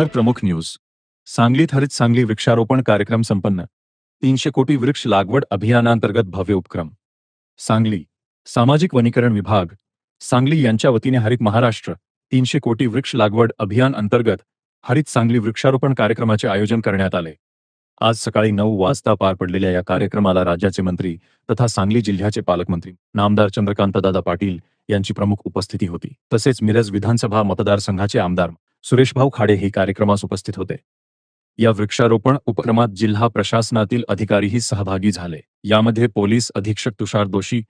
घर प्रमुख न्यूज सांगलीत हरित सांगली वृक्षारोपण कार्यक्रम संपन्न 300 कोटी वृक्ष लागवड अभियानांतर्गत भव्य उपक्रम सांगली सामाजिक वनीकरण विभाग सांगली यांच्या वतीने हरित महाराष्ट्र 300 कोटी वृक्ष लागवड अभियान अंतर्गत हरित सांगली वृक्षारोपण कार्यक्रमाचे आयोजन करण्यात आले। आज सकाळी 9 वाजता पार पडलेल्या या कार्यक्रमाला राज्याचे मंत्री तथा सांगली जिल्ह्याचे पालकमंत्री नामदार चंद्रकांतदादा पाटील यांची प्रमुख उपस्थिती होती। तसेच मिरज विधानसभा मतदारसंघाचे आमदार सुरेशभाऊ खाडे हे कार्यक्रमास उपस्थित होते। या वृक्षारोपण उपक्रमात जिल्हा प्रशासनातील अधिकारीही सहभागी झाले। यामध्ये पोलीस अधीक्षक तुषार दोशी,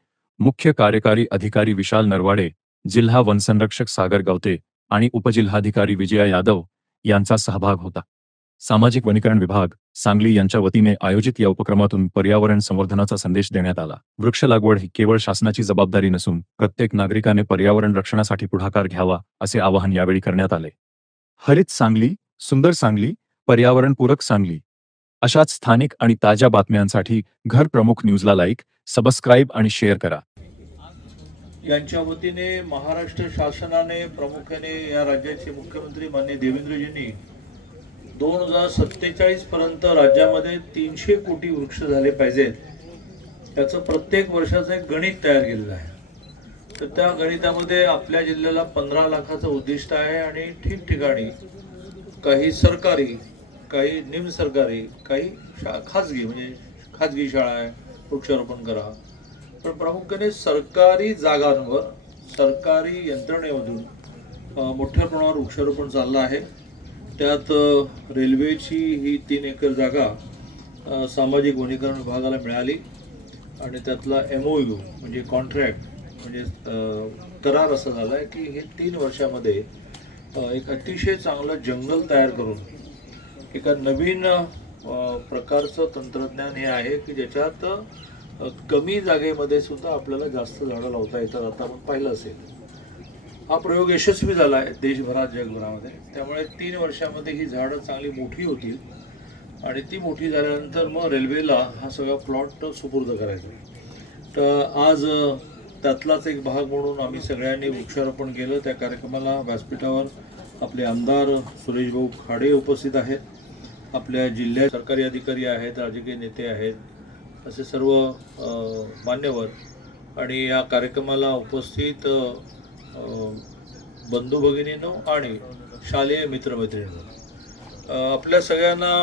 मुख्य कार्यकारी अधिकारी विशाल नरवाडे, जिल्हा वनसंरक्षक सागर गवते आणि उपजिल्हाधिकारी विजया यादव यांचा सहभाग होता। सामाजिक वनीकरण विभाग सांगली यांच्या वतीने आयोजित या उपक्रमातून पर्यावरण संवर्धनाचा संदेश देण्यात आला। वृक्ष लागवड ही केवळ शासनाची जबाबदारी नसून प्रत्येक नागरिकाने पर्यावरण रक्षणासाठी पुढाकार घ्यावा असे आवाहन यावेळी करण्यात आले। हरित सांगली, सुंदर सांगली, पर्यावरणपूरक सांगली अशाच स्थानिक आणि ताज्या बातम्यांसाठी घर प्रमुख न्यूजला लाईक, सबस्क्राईब आणि शेअर करा। यांच्या वतीने महाराष्ट्र शासनाने प्रामुख्याने या राज्याचे मुख्यमंत्री माननीय देवेंद्रजींनी 2047 पर्यंत राज्यामध्ये 300 कोटी वृक्ष झाले पाहिजेत, त्याचं प्रत्येक वर्षाचं एक गणित तयार केलेलं आहे। तर त्या गणितामध्ये आपल्या जिल्ह्याला 15 लाखाचं उद्दिष्ट आहे आणि ठिकठिकाणी काही सरकारी, काही निम सरकारी, काही खाजगी, म्हणजे खाजगी शाळा आहे वृक्षारोपण करा, पण प्रामुख्याने सरकारी जागांवर सरकारी यंत्रणेमधून मोठ्या प्रमाणावर वृक्षारोपण चाललं आहे। त्यात रेल्वेची ही 3 एकर जागा सामाजिक वनीकरण विभागाला मिळाली आणि त्यातला MOU म्हणजे कॉन्ट्रॅक्ट म्हणजे करार असा झाला आहे की हे 3 वर्षामध्ये एक अतिशय चांगलं जंगल तयार करून एका नवीन प्रकारचं तंत्रज्ञान हे आहे की ज्याच्यात कमी जागेमध्ये सुद्धा आपल्याला जास्त झाडं लावता येतात। आता आपण पाहिलं असेल हा प्रयोग यशस्वी झाला आहे देशभरात, जगभरामध्ये। त्यामुळे 3 वर्षामध्ये ही झाडं चांगली मोठी होतील आणि ती मोठी झाल्यानंतर मग रेल्वेला हा सगळा प्लॉट सुपूर्द करायचा आहे। तर आज त्यातलाच एक भाग म्हणून आम्ही सगळ्यांनी वृक्षारोपण केलं। त्या कार्यक्रमाला व्यासपीठावर आपले आमदार सुरेशभाऊ खाडे उपस्थित आहेत, आपल्या जिल्ह्यात सरकारी अधिकारी आहेत, राजकीय नेते आहेत, असे सर्व मान्यवर आणि या कार्यक्रमाला उपस्थित बंधू भगिनींनो आणि शालेय मित्रमैत्रिणींनो, आपल्या सगळ्यांना